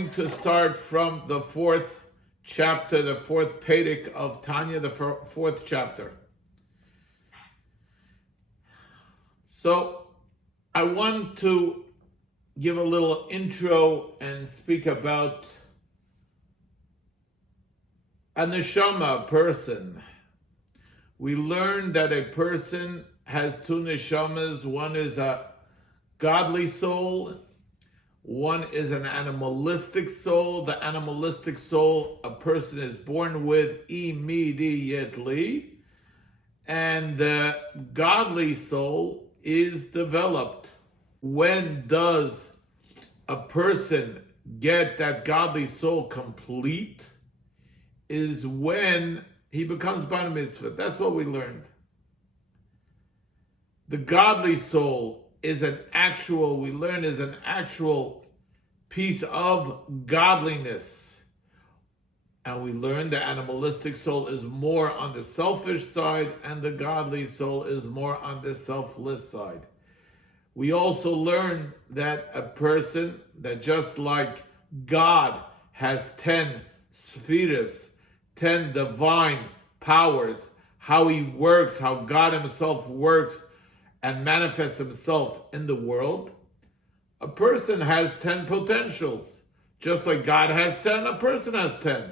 going to start from the fourth chapter, the fourth Perek of Tanya, the fourth chapter. So I want to give a little intro and speak about a neshama, a person. We learned that a person has two neshamas. One is a godly soul. One is an animalistic soul. The animalistic soul a person is born with immediately. And the godly soul is developed. When does a person get that godly soul complete? Is when he becomes bar mitzvah. That's what we learned. The godly soul is an actual piece of godliness. And we learned the animalistic soul is more on the selfish side and the godly soul is more on the selfless side. We also learn that a person that just like God has 10 spheres, 10 divine powers, how he works, how God himself works and manifests himself in the world, a person has 10 potentials. Just like God has 10, a person has 10.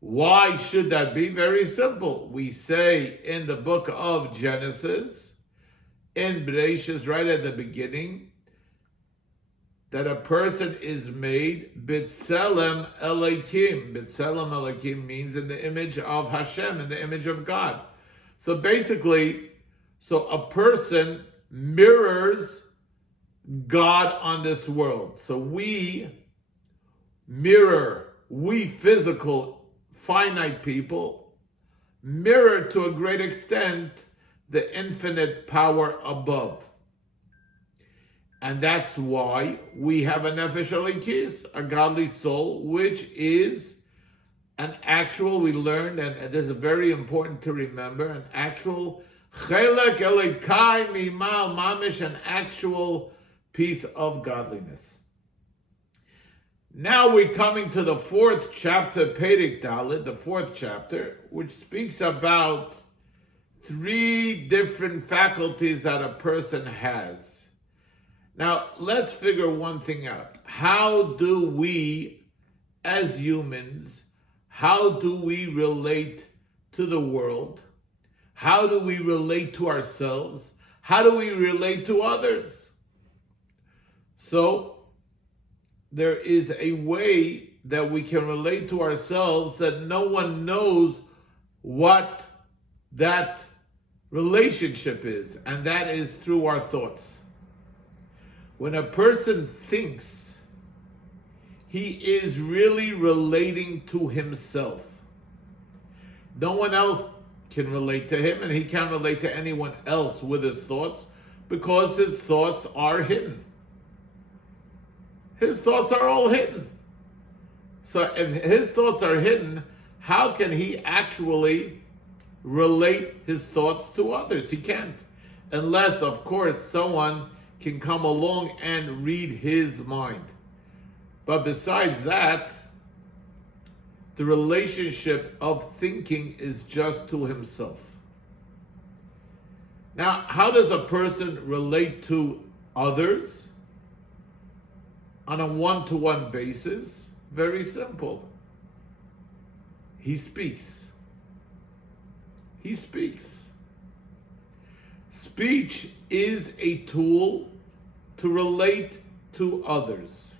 Why should that be? Very simple. We say in the book of Genesis, in Bereshit, right at the beginning, that a person is made B'Tselem Elokim. B'Tselem Elokim means in the image of Hashem, in the image of God. So basically, a person mirrors God on this world. So we physical, finite people, mirror to a great extent the infinite power above. And that's why we have a nefesh elikis, a godly soul, which is an actual, we learned, and this is very important to remember, an actual chelek elikai mimal mamish, an actual piece of godliness. Now we're coming to the fourth chapter, Perek Dalet, the fourth chapter, which speaks about 3 different faculties that a person has. Now, let's figure one thing out. How do we, as humans, how do we relate to the world? How do we relate to ourselves? How do we relate to others? So, there is a way that we can relate to ourselves that no one knows what that relationship is, and that is through our thoughts. When a person thinks, he is really relating to himself. No one else can relate to him, and he can't relate to anyone else with his thoughts because his thoughts are hidden. His thoughts are all hidden. So if his thoughts are hidden, how can he actually relate his thoughts to others? He can't. Unless, of course, someone can come along and read his mind. But besides that, the relationship of thinking is just to himself. Now, how does a person relate to others? On a one-to-one basis, very simple. He speaks. He speaks. Speech is a tool to relate to others.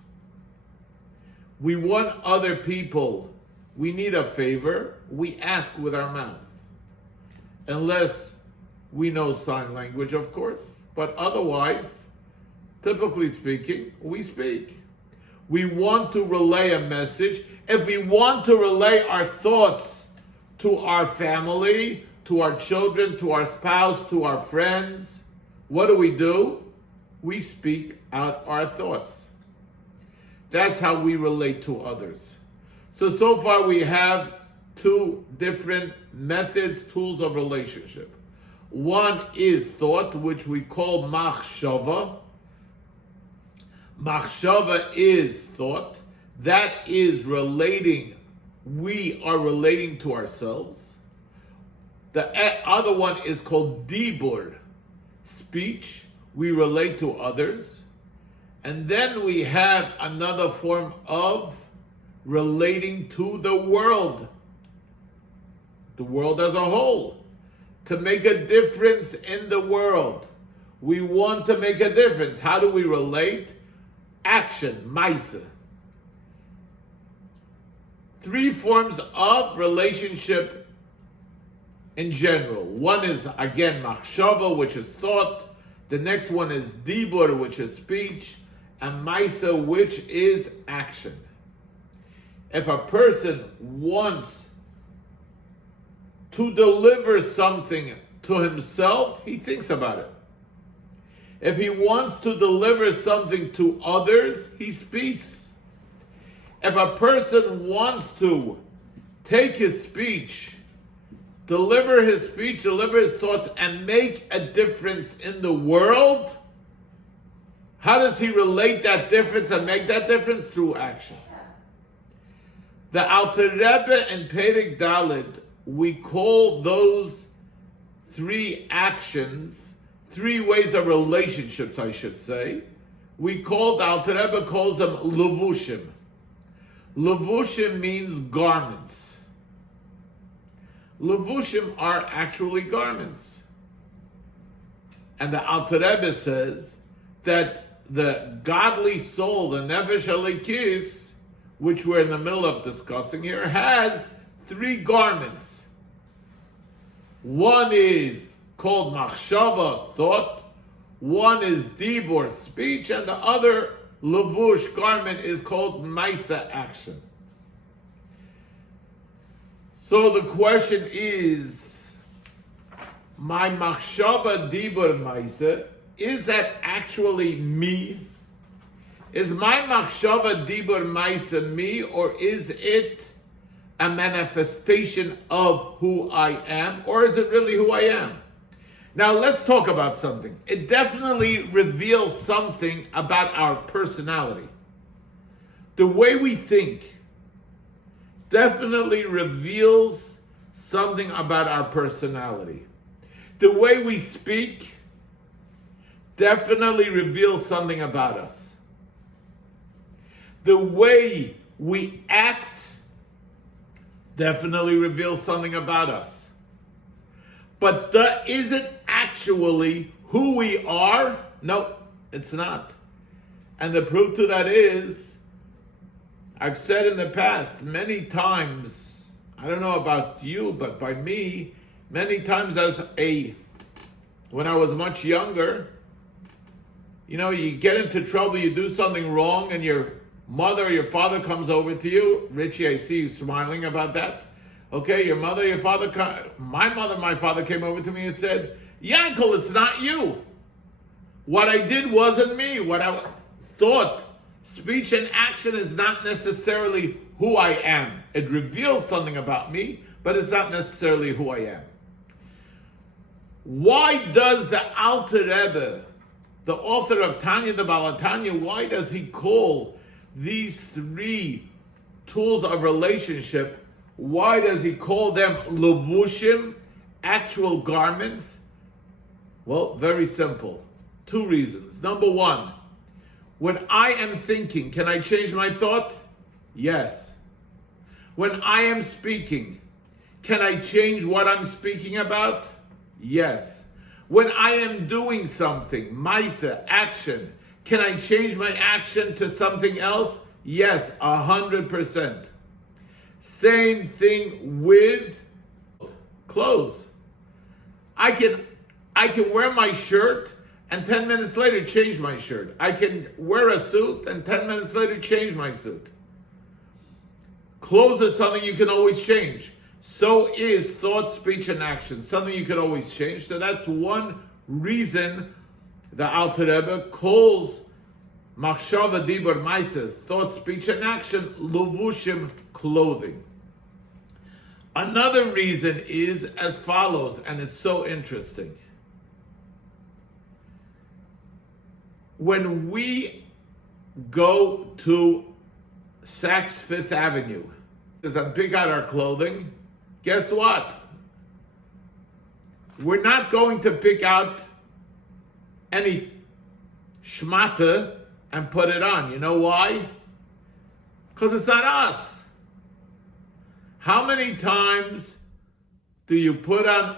We want other people. We need a favor. We ask with our mouth. Unless we know sign language, of course. But otherwise, typically speaking, we speak. We want to relay a message. If we want to relay our thoughts to our family, to our children, to our spouse, to our friends, what do? We speak out our thoughts. That's how we relate to others. So far we have 2 different methods, tools of relationship. One is thought, which we call machshava. Machshava is thought. That is relating. We are relating to ourselves. The other one is called dibur, speech. We relate to others. And then we have another form of relating to the world as a whole, to make a difference in the world. We want to make a difference. How do we relate? Action, maisa. 3 forms of relationship in general. One is, again, machshava, which is thought. The next one is dibur, which is speech. And maisa, which is action. If a person wants to deliver something to himself, he thinks about it. If he wants to deliver something to others, he speaks. If a person wants to take his speech, deliver his thoughts, and make a difference in the world, how does he relate that difference and make that difference? Through action. The Alter Rebbe in Perek Daled, we call those 3 actions, 3 ways of relationships, I should say. The Alter Rebbe calls them levushim. Levushim means garments. Levushim are actually garments. And the Alter Rebbe says that the godly soul, the nefesh halikis, which we're in the middle of discussing here, has 3 garments. One is called machshava, thought. One is dibur, speech, and the other levush, garment, is called maisa, action. So the question is, my machshava, dibur, maisa, is that actually me? Is my machshava, dibur, maisa me, or is it a manifestation of who I am, or is it really who I am? Now let's talk about something. It definitely reveals something about our personality. The way we think definitely reveals something about our personality. The way we speak definitely reveals something about us. The way we act definitely reveals something about us. But is it actually who we are? No, it's not. And the proof to that is, I've said in the past many times, I don't know about you, but by me, many times when I was much younger, you get into trouble, you do something wrong, and your mother or your father comes over to you. Richie, I see you smiling about that. Okay, your mother, your father, my father came over to me and said, Yankel, it's not you. What I did wasn't me. What I thought, speech and action is not necessarily who I am. It reveals something about me, but it's not necessarily who I am. Why does the Alter Rebbe, the author of Tanya, the Baal Tanya, why does he call these 3 tools of relationship, why does he call them levushim, actual garments? Well, very simple. 2 reasons. Number 1, when I am thinking, can I change my thought? Yes. When I am speaking, can I change what I'm speaking about? Yes. When I am doing something, maisa, action, can I change my action to something else? Yes, 100%. Same thing with clothes. I can wear my shirt and 10 minutes later change my shirt. I can wear a suit and 10 minutes later change my suit. Clothes is something you can always change. So is thought, speech, and action. Something you can always change. So that's one reason the Alter Rebbe calls machshava, dibur, maisa, thought, speech, and action, levushim, clothing. Another reason is as follows, and it's so interesting. When we go to Saks Fifth Avenue. As I pick out our clothing, guess what? We're not going to pick out any schmata and put it on. You know why? Because it's not us. How many times do you put on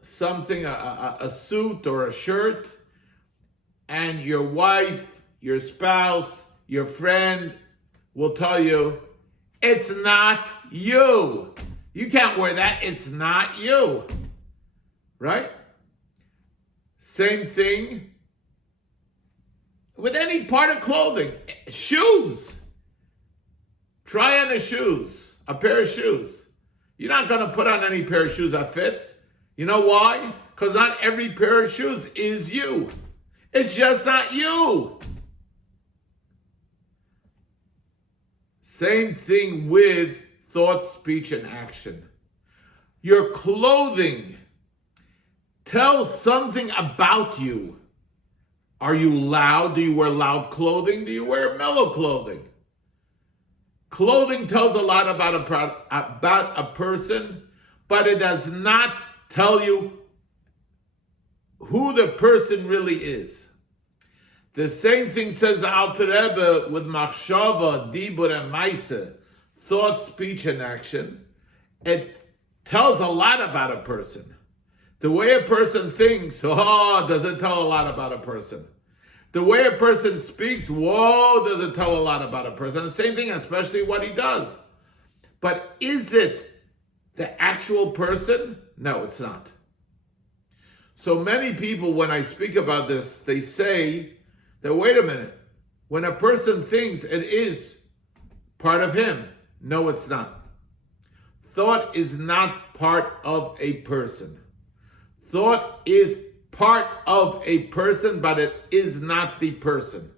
something, a suit or a shirt, and your wife, your spouse, your friend will tell you, it's not you. You can't wear that. It's not you. Right? Same thing with any part of clothing. Shoes. Try on the shoes. A pair of shoes. You're not going to put on any pair of shoes that fits. You know why? Because not every pair of shoes is you. It's just not you. Same thing with thought, speech, and action. Your clothing tells something about you. Are you loud? Do you wear loud clothing? Do you wear mellow clothing? Clothing tells a lot about a person, but it does not tell you who the person really is. The same thing says the Alter Rebbe with machshava, dibur, and maaseh, thought, speech, and action. It tells a lot about a person. The way a person thinks, does it tell a lot about a person? The way a person speaks, does it tell a lot about a person? The same thing, especially what he does. But is it the actual person? No, it's not. So many people, when I speak about this, they say that, wait a minute, when a person thinks it is part of him. No, it's not. Thought is not part of a person. Thought is part of a person, but it is not the person.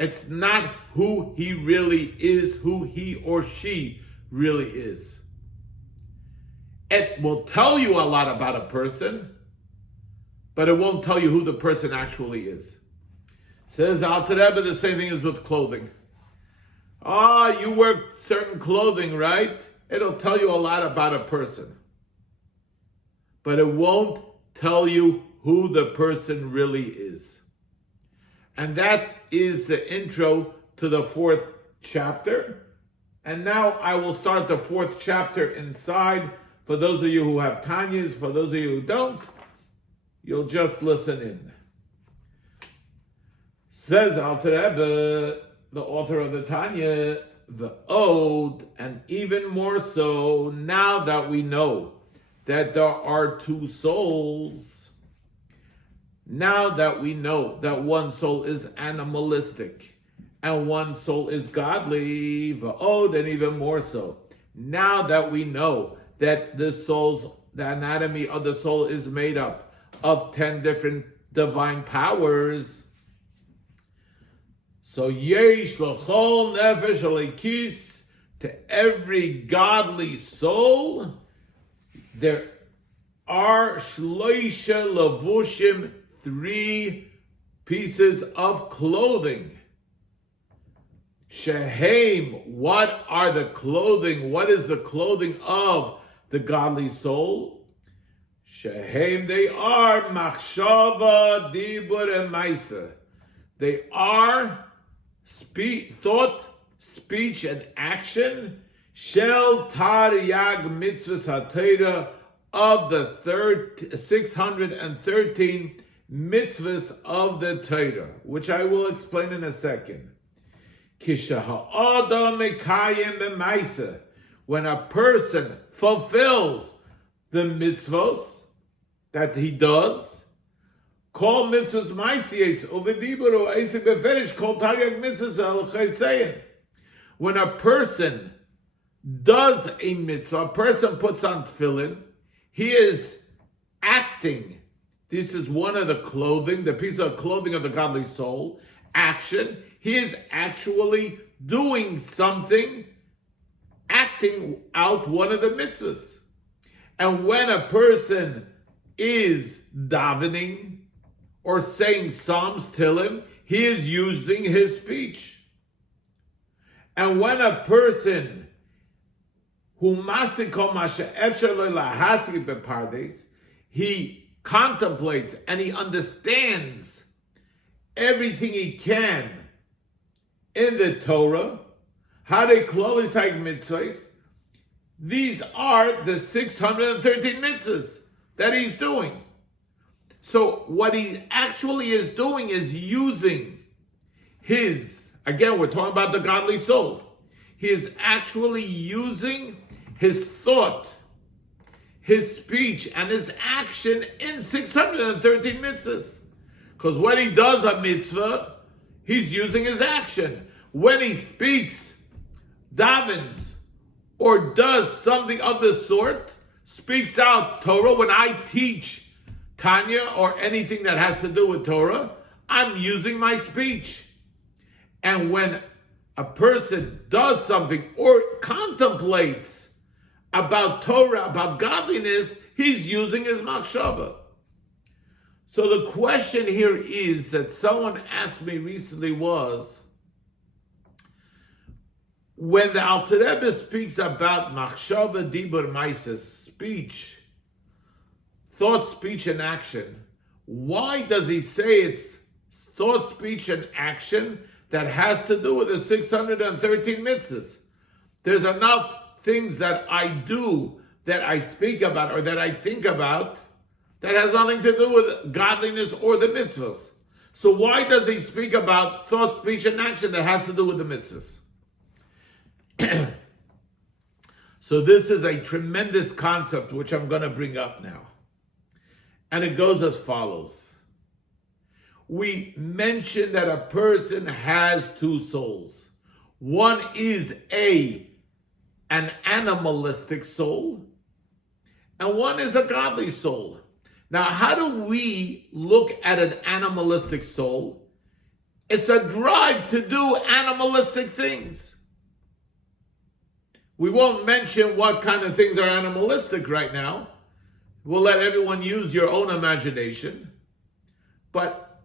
It's not who he really is, who he or she really is. It will tell you a lot about a person, but it won't tell you who the person actually is. Says the Alter Rebbe, the same thing is with clothing. You wear certain clothing, right? It'll tell you a lot about a person. But it won't tell you who the person really is. And that is the intro to the 4th chapter. And now I will start the 4th chapter inside. For those of you who have Tanyas, for those of you who don't, you'll just listen in. Says Alter Rebbe, the author of the Tanya, the ode, and even more so now that we know that there are two souls, now that we know that one soul is animalistic and one soul is godly, the ode, and even more so, now that we know that the anatomy of the soul is made up of 10 different divine powers. So yesh l'chol nefesh alikis, to every godly soul, there are shloisha lavushim, 3 pieces of clothing. Shehem, what are the clothing? What is the clothing of the godly soul? Shehem, they are machshava, dibur, and maaseh. They are thought, speech, and action. Shel taryag mitzvahs haTorah, of the 613 mitzvahs of the Torah, which I will explain in a second. When a person fulfills the mitzvahs that he does, call mitzvahs maasiyos uvediburu eisik beferish kol taryag mitzvahs al-chaysein. When a person does a mitzvah, a person puts on tefillin, he is acting. This is one of the clothing, the piece of clothing of the godly soul. Action. He is actually doing something, acting out one of the mitzvahs. And when a person is davening or saying Psalms Tehillim, he is using his speech. And when a person who masiko masha efshar lo lahasik bepardes, he contemplates and he understands everything he can in the Torah, hare klolis hag mitzvahs. These are the 613 mitzvahs that he's doing. So what he actually is doing is using his, again, we're talking about the godly soul. He is actually using his thought, his speech, and his action in 613 mitzvahs. Because when he does a mitzvah, he's using his action. When he speaks, davens, or does something of the sort, speaks out Torah, when I teach Tanya or anything that has to do with Torah, I'm using my speech. And when a person does something or contemplates about Torah, about godliness, he's using his machshava. So the question here is that someone asked me recently was, when the Alter Rebbe speaks about machshava, dibur, ma'ases, speech, thought, speech, and action, why does he say it's thought, speech, and action that has to do with the 613 mitzvahs? There's enough things that I do, that I speak about, or that I think about, that has nothing to do with godliness or the mitzvahs. So why does he speak about thought, speech, and action that has to do with the mitzvahs? So this is a tremendous concept which I'm going to bring up now. And it goes as follows. We mentioned that a person has two souls. One is an animalistic soul, and one is a godly soul. Now, how do we look at an animalistic soul? It's a drive to do animalistic things. We won't mention what kind of things are animalistic right now. We'll let everyone use your own imagination. But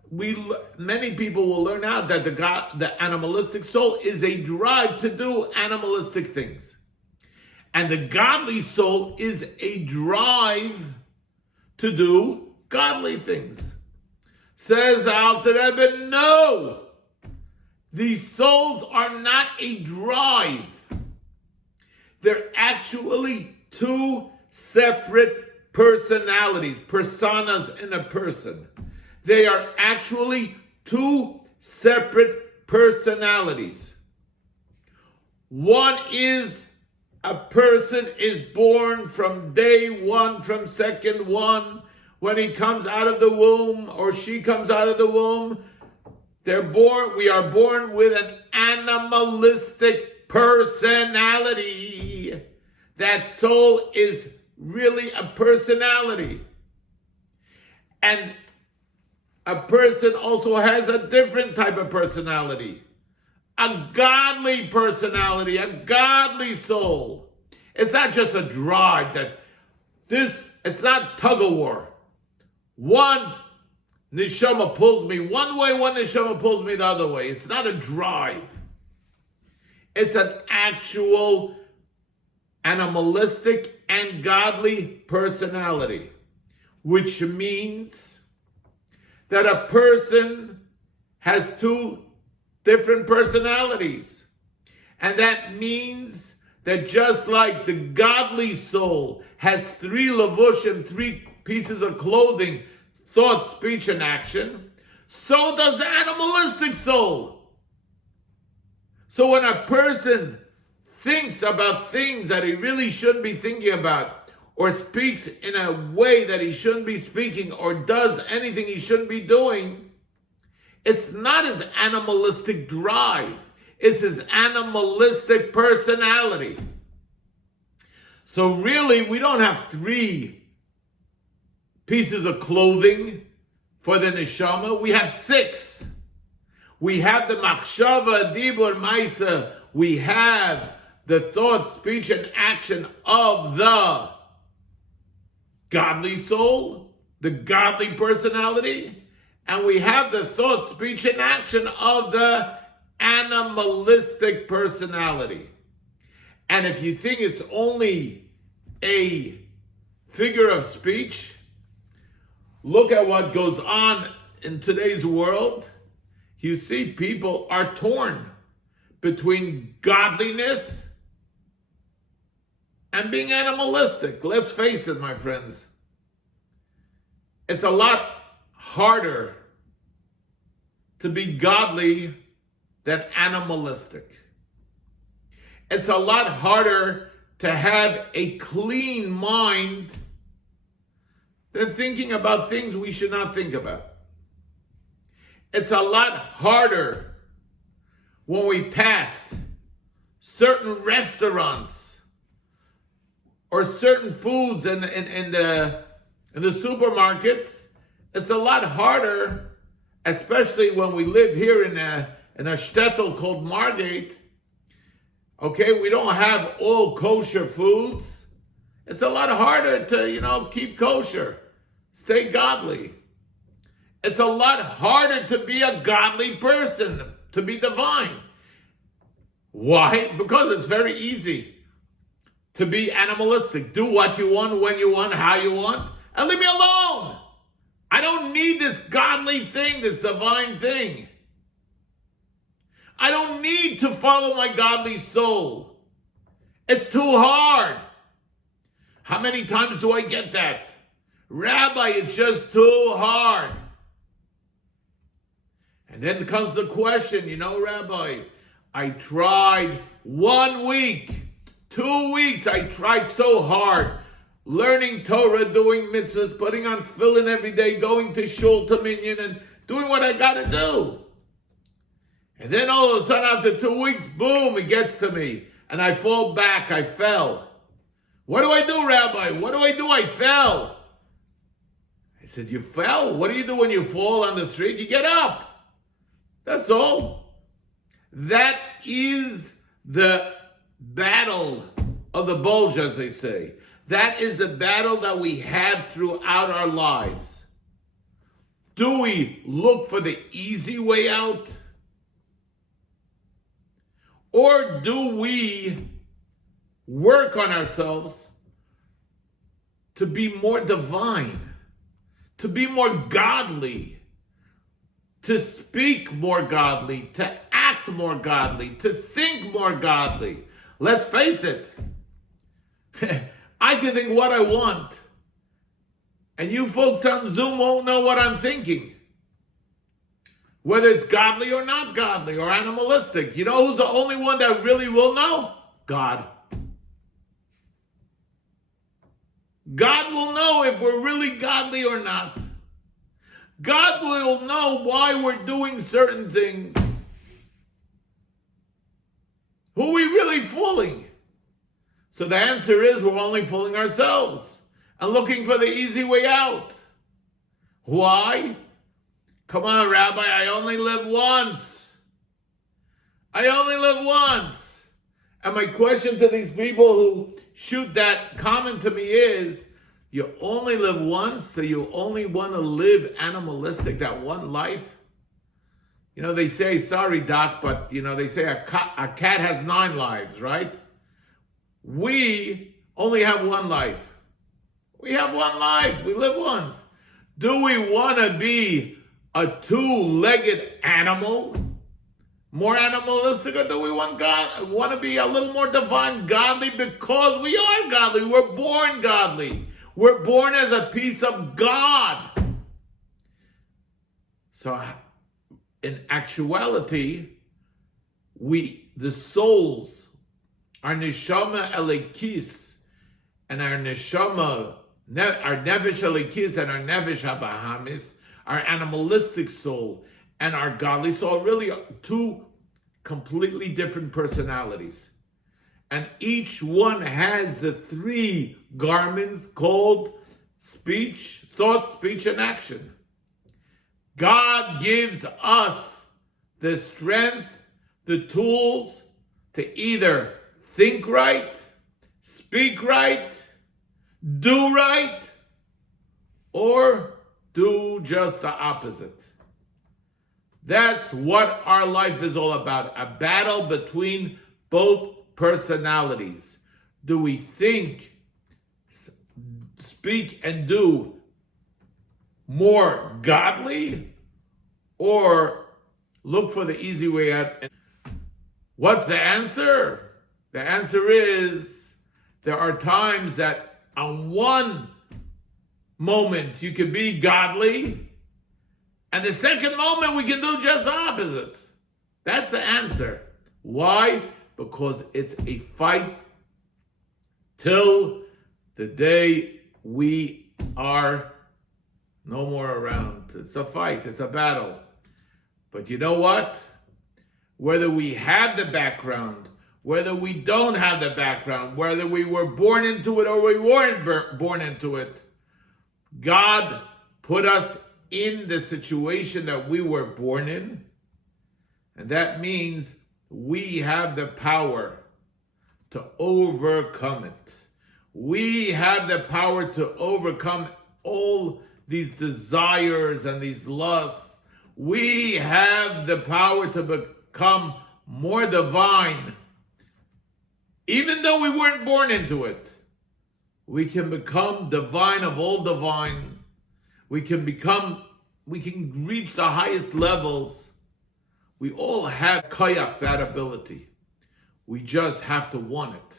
many people will learn out that the animalistic soul is a drive to do animalistic things. And the godly soul is a drive to do godly things. Says the Alter Rebbe, no! These souls are not a drive. They're actually two separate personalities, personas in a person. They are actually two separate personalities. One is a person is born from day one, from second one, when he comes out of the womb or she comes out of the womb. We are born with an animalistic personality. That soul is really a personality. And a person also has a different type of personality. A godly personality, a godly soul. It's not just a drive it's not tug of war. One neshama pulls me one way, one neshama pulls me the other way. It's not a drive. It's an actual animalistic and godly personality, which means that a person has two different personalities. And that means that just like the godly soul has three levushim, three pieces of clothing, thought, speech, and action, so does the animalistic soul. So when a person thinks about things that he really shouldn't be thinking about, or speaks in a way that he shouldn't be speaking, or does anything he shouldn't be doing, it's not his animalistic drive. It's his animalistic personality. So really, we don't have three pieces of clothing for the neshama. We have six. We have the machshava, dibur, ma'aser. We have the thought, speech, and action of the godly soul, the godly personality. And we have the thought, speech, and action of the animalistic personality. And if you think it's only a figure of speech, look at what goes on in today's world. You see people are torn between godliness and being animalistic. Let's face it, my friends. It's a lot harder to be godly than animalistic. It's a lot harder to have a clean mind than thinking about things we should not think about. It's a lot harder when we pass certain restaurants or certain foods in the supermarkets. It's a lot harder, especially when we live here in a shtetl called Margate. Okay, we don't have all kosher foods. It's a lot harder to, keep kosher, stay godly. It's a lot harder to be a godly person, to be divine. Why? Because it's very easy to be animalistic. Do what you want, when you want, how you want, and leave me alone. I don't need this godly thing, this divine thing. I don't need to follow my godly soul. It's too hard. How many times do I get that? Rabbi, it's just too hard. And then comes the question, Rabbi, I tried 1 week, 2 weeks, I tried so hard, learning Torah, doing mitzvahs, putting on tefillin every day, going to shul, to minyan, and doing what I got to do. And then all of a sudden, after 2 weeks, boom, it gets to me. And I fall back, I fell. What do I do, Rabbi? What do I do? I fell. I said, you fell? What do you do when you fall on the street? You get up. That's all. That is the battle of the bulge, as they say. That is the battle that we have throughout our lives. Do we look for the easy way out? Or do we work on ourselves to be more divine, to be more godly, to speak more godly, to act more godly, to think more godly? Let's face it. I can think what I want, and you folks on Zoom won't know what I'm thinking. Whether it's godly or not godly or animalistic. You know who's the only one that really will know? God. God will know if we're really godly or not. God will know why we're doing certain things. Who are we really fooling? So the answer is we're only fooling ourselves and looking for the easy way out. Why? Come on, Rabbi, I only live once. I only live once. And my question to these people who shoot that comment to me is, you only live once, so you only want to live animalistic that one life? They say, sorry, Doc, but, they say a cat has 9 lives, right? We only have one life. We have one life. We live once. Do we want to be a 2-legged animal, more animalistic, or do we want to be a little more divine, godly, because we are godly? We're born godly. We're born as a piece of God. So, in actuality, the souls, our neshama elikis, and our neshama, our nefesh elikis, and our nefesh habahamis, our animalistic soul and our godly soul, are really 2 completely different personalities. And each one has the 3 garments called speech, thought, speech, and action. God gives us the strength, the tools to either think right, speak right, do right, or do just the opposite. That's what our life is all about, a battle between both personalities. Do we think, speak, and do more godly, or look for the easy way out? What's the answer? The answer is there are times that on one moment you can be godly, and the second moment we can do just the opposite. That's the answer. Why? Because it's a fight till the day we are no more around. It's a fight, it's a battle. But you know what? Whether we have the background, whether we don't have the background, whether we were born into it or we weren't born into it, God put us in the situation that we were born in. And that means we have the power to overcome it. We have the power to overcome all these desires and these lusts. We have the power to become more divine. Even though we weren't born into it, we can become divine of all divine. We can reach the highest levels. We all have koyach, that ability. We just have to want it.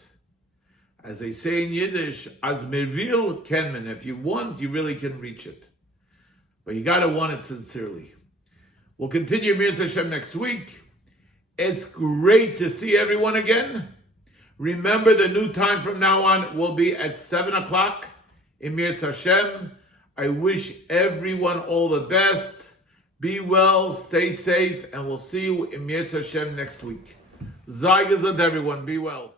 As they say in Yiddish, as mervil kenmen. If you want, you really can reach it. But you got to want it sincerely. We'll continue Mirz Hashem next week. It's great to see everyone again. Remember, the new time from now on will be at 7 o'clock in Mirz Hashem. I wish everyone all the best. Be well, stay safe, and we'll see you in Mirz Hashem next week. Sei gesund, everyone. Be well.